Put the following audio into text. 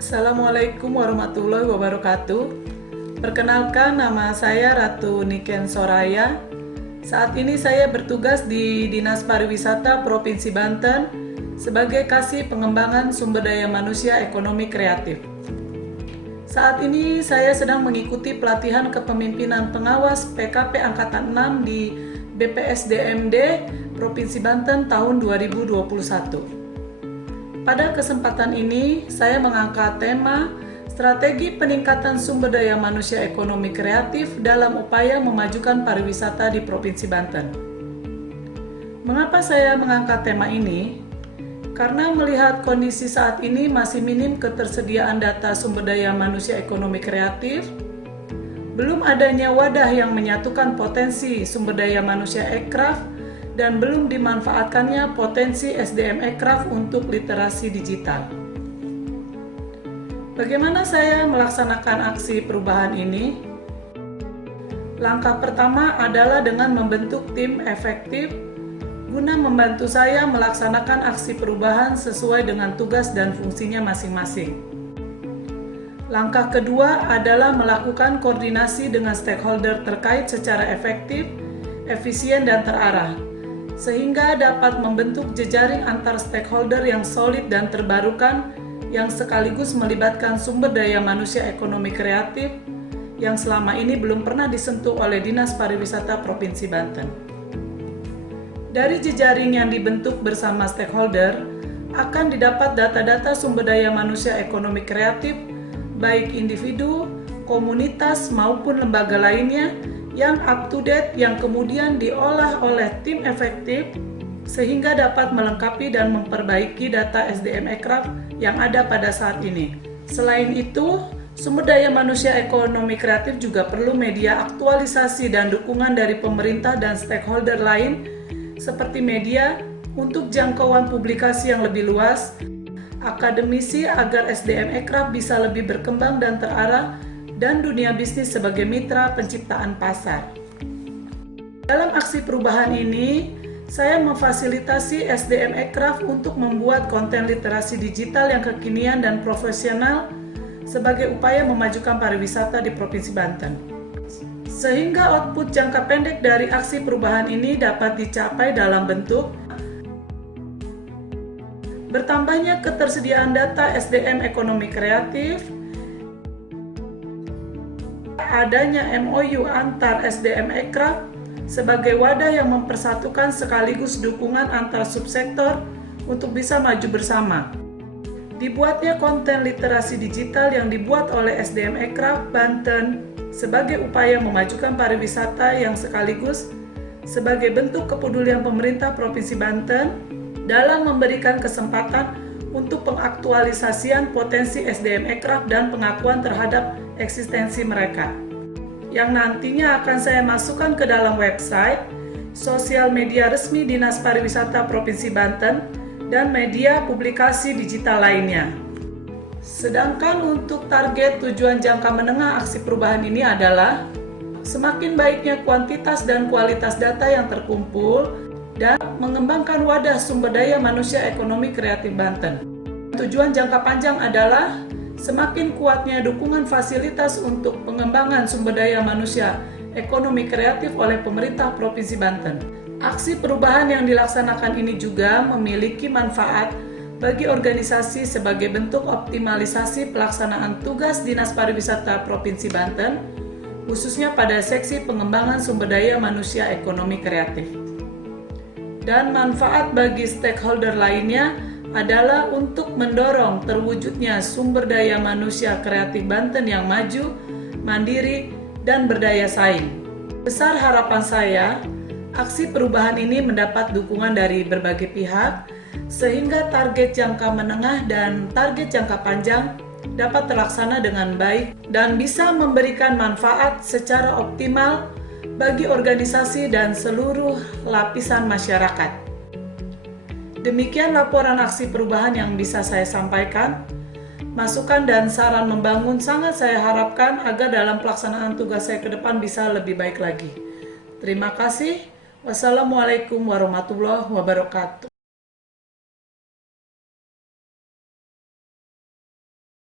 Assalamualaikum warahmatullahi wabarakatuh. Perkenalkan, nama saya Ratu Niken Soraya. Saat ini saya bertugas di Dinas Pariwisata Provinsi Banten sebagai Kasih Pengembangan Sumber Daya Manusia Ekonomi Kreatif. Saat ini saya sedang mengikuti pelatihan kepemimpinan pengawas PKP Angkatan 6 di BPSDMD Provinsi Banten tahun 2021. Pada kesempatan ini, saya mengangkat tema strategi peningkatan sumber daya manusia ekonomi kreatif dalam upaya memajukan pariwisata di Provinsi Banten. Mengapa saya mengangkat tema ini? Karena melihat kondisi saat ini masih minim ketersediaan data sumber daya manusia ekonomi kreatif, belum adanya wadah yang menyatukan potensi sumber daya manusia ekraf, dan belum dimanfaatkannya potensi SDM ekraf untuk literasi digital. Bagaimana saya melaksanakan aksi perubahan ini? Langkah pertama adalah dengan membentuk tim efektif guna membantu saya melaksanakan aksi perubahan sesuai dengan tugas dan fungsinya masing-masing. Langkah kedua adalah melakukan koordinasi dengan stakeholder terkait secara efektif, efisien, dan terarah, sehingga dapat membentuk jejaring antar stakeholder yang solid dan terbarukan yang sekaligus melibatkan sumber daya manusia ekonomi kreatif yang selama ini belum pernah disentuh oleh Dinas Pariwisata Provinsi Banten. Dari jejaring yang dibentuk bersama stakeholder, akan didapat data-data sumber daya manusia ekonomi kreatif, baik individu, komunitas, maupun lembaga lainnya, yang up to date yang kemudian diolah oleh tim efektif sehingga dapat melengkapi dan memperbaiki data SDM ekraf yang ada pada saat ini. Selain itu, sumber daya manusia ekonomi kreatif juga perlu media aktualisasi dan dukungan dari pemerintah dan stakeholder lain seperti media untuk jangkauan publikasi yang lebih luas, akademisi agar SDM ekraf bisa lebih berkembang dan terarah, dan dunia bisnis sebagai mitra penciptaan pasar. Dalam aksi perubahan ini, saya memfasilitasi SDM ekraf untuk membuat konten literasi digital yang kekinian dan profesional sebagai upaya memajukan pariwisata di Provinsi Banten. Sehingga output jangka pendek dari aksi perubahan ini dapat dicapai dalam bentuk bertambahnya ketersediaan data SDM ekonomi kreatif, adanya MOU antar SDM ekraf sebagai wadah yang mempersatukan sekaligus dukungan antar subsektor untuk bisa maju bersama. Dibuatnya konten literasi digital yang dibuat oleh SDM ekraf Banten sebagai upaya memajukan pariwisata yang sekaligus sebagai bentuk kepedulian pemerintah Provinsi Banten dalam memberikan kesempatan untuk pengaktualisasian potensi SDM ekraf dan pengakuan terhadap eksistensi mereka, yang nantinya akan saya masukkan ke dalam website, sosial media resmi Dinas Pariwisata Provinsi Banten, dan media publikasi digital lainnya. Sedangkan untuk target tujuan jangka menengah aksi perubahan ini adalah semakin baiknya kuantitas dan kualitas data yang terkumpul dan mengembangkan wadah sumber daya manusia ekonomi kreatif Banten. Tujuan jangka panjang adalah semakin kuatnya dukungan fasilitas untuk pengembangan sumber daya manusia ekonomi kreatif oleh pemerintah Provinsi Banten. Aksi perubahan yang dilaksanakan ini juga memiliki manfaat bagi organisasi sebagai bentuk optimalisasi pelaksanaan tugas Dinas Pariwisata Provinsi Banten, khususnya pada seksi pengembangan sumber daya manusia ekonomi kreatif. Dan manfaat bagi stakeholder lainnya adalah untuk mendorong terwujudnya sumber daya manusia kreatif Banten yang maju, mandiri, dan berdaya saing. Besar harapan saya, aksi perubahan ini mendapat dukungan dari berbagai pihak, sehingga target jangka menengah dan target jangka panjang dapat terlaksana dengan baik dan bisa memberikan manfaat secara optimal bagi organisasi dan seluruh lapisan masyarakat. Demikian laporan aksi perubahan yang bisa saya sampaikan. Masukan dan saran membangun sangat saya harapkan agar dalam pelaksanaan tugas saya ke depan bisa lebih baik lagi. Terima kasih. Wassalamualaikum warahmatullahi wabarakatuh.